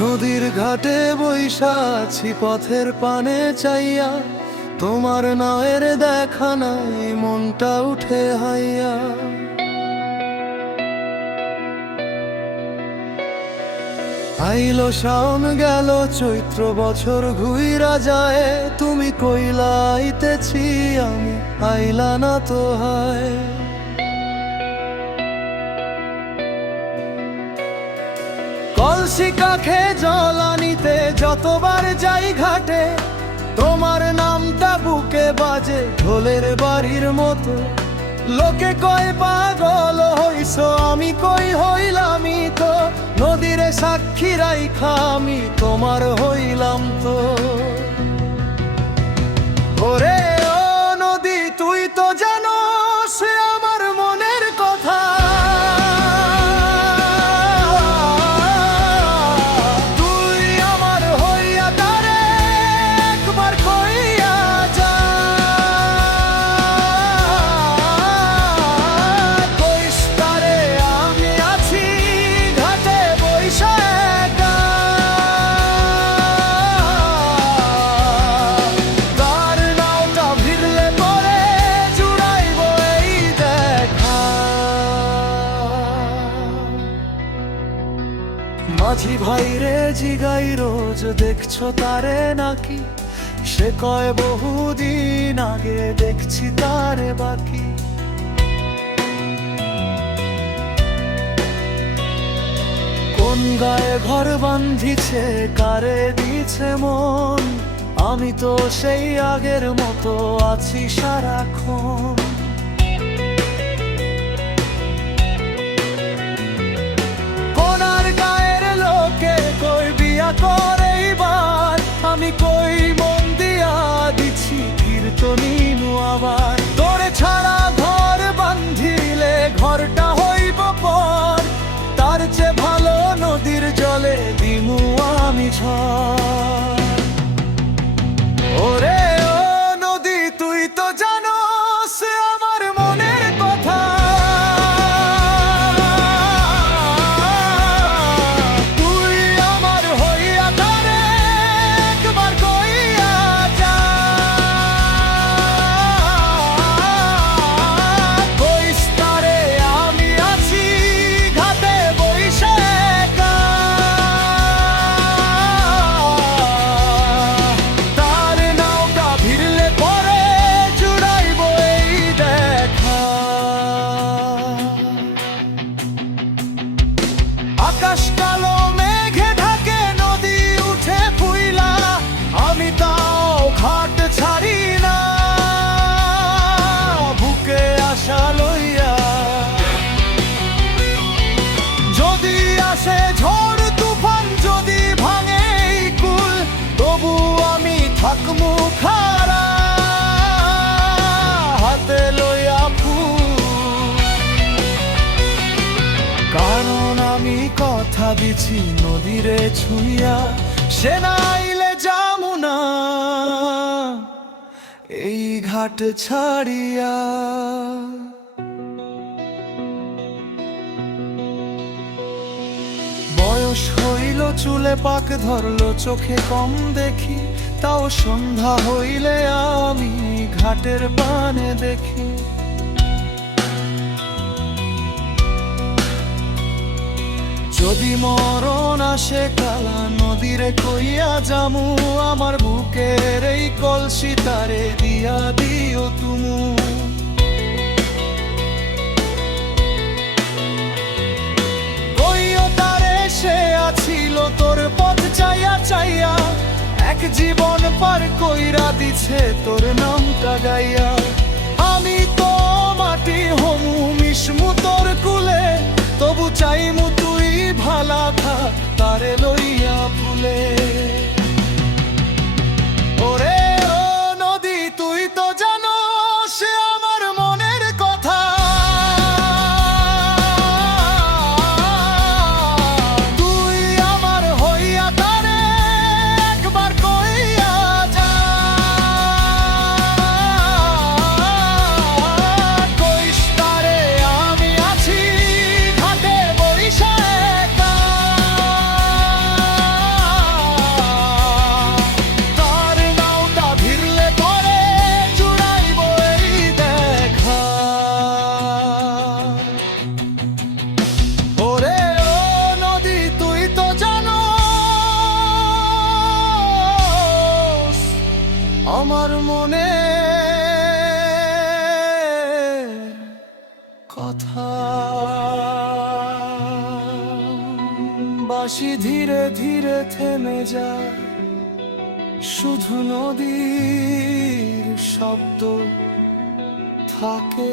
নদীর ঘাটে বইসা আছি পথের পানে চাইয়া, তোমার নায়ের দেখা নাই মনটা উঠে হাইয়া। আইলো শাওন গেল চৈত্র, বছর ঘুইরা যায়, তুমি কইলা আইতেছি আমি, আইলা না তো হায়। কলসি কাখে জল আনিতে যতবার যাই ঘাটে, তোমার নামটা বুকে বাজে ঢোলের বাড়ির মতো। লোকে কয় পাগল হইছো, আমি কই হইলামই তো, নদীরে সাক্ষী রাইখা আমি তোমার হইলাম তো। ওরে ও নদী, তুই তো জানোস আমার মনের কথা, তুই আমার হইয়া তারে একবার কইয়া যা। কইস তারে আমি আছি ঘাটে বইসা একা, তার নাওটা ভিড়লে পরে জুড়াইব এই দেখা। মাঝি ভাইরে জিগাই রোজ, দেখছো তারে নাকি? সে কয় বহুদিন আগে দেখছি তারে বাকি। কোন গায়ে ঘর বান্ধিছে, কারে দিছে মন, আমি তো সেই আগের মতো আছি সারাক্ষণ। কোনার গায়ের লোকে কই বিয়া করে এইবার, আমি কই মন দিয়া দিছি কীর্তনীনু আবার। তোরে ছাড়া ঘর বান্ধিলে ঘরটা হইব পর, তার চেয়ে ভালো নদীর জলে দিমু আমি ঝড়। ওরে ও নদী, তুই তো জানোস আমার মনের কথা, তুই আমার হইয়া তারে একবার কইয়া যা। কইস তারে আমি আছি ঘাটে বইসা একা, তার নাওটা ভিড়লে পরে জুড়াইব এই দেখা। আকাশ কালো মেঘে ঢাকে, নদী উঠে ফুইলা, আমি তাও ঘাট ছাড়ি না বুকে আশা লইয়া। যদি আসে ঝড় তুফান, যদি ভাঙে এই কুল, তবু আমি থাকমু খাড়া হাতে লইয়া ফুল। কারণ আমি কথা দিছি নদীরে ছুঁইয়া, সে না আইলে যামু না এই ঘাট ছাড়িয়া। বয়স হইল চুলে পাক ধরলো, চোখে কম দেখি, তাও সন্ধ্যা হইলে আমি ঘাটের পানে দেখি। যদি মরণ আসে কালা, নদীরে কইয়া জামু, আমার বুকের এই কলসি তারে দিয়া দিও তুমু। কইও তারে সে আছিল তোর পথ চাইয়া চাইয়া, এক জীবন পার কইরা দিছে তোর নামটা গাইয়া। আমি তো মাটি হমু মিশমু তোর কুলে, তবু চাইমু তুই ভালা থাক তারে লইয়া ফুলে। ওরে ও নদী, তুই তো জানোস আমার মনের কথা, তুই আমার হইয়া তারে একবার কইয়া যা। কইস তারে আমি আছি ঘাটে বইসা একা, বাঁশি ধীরে ধীরে থেমে যায়, শুধু নদীর শব্দ থাকে।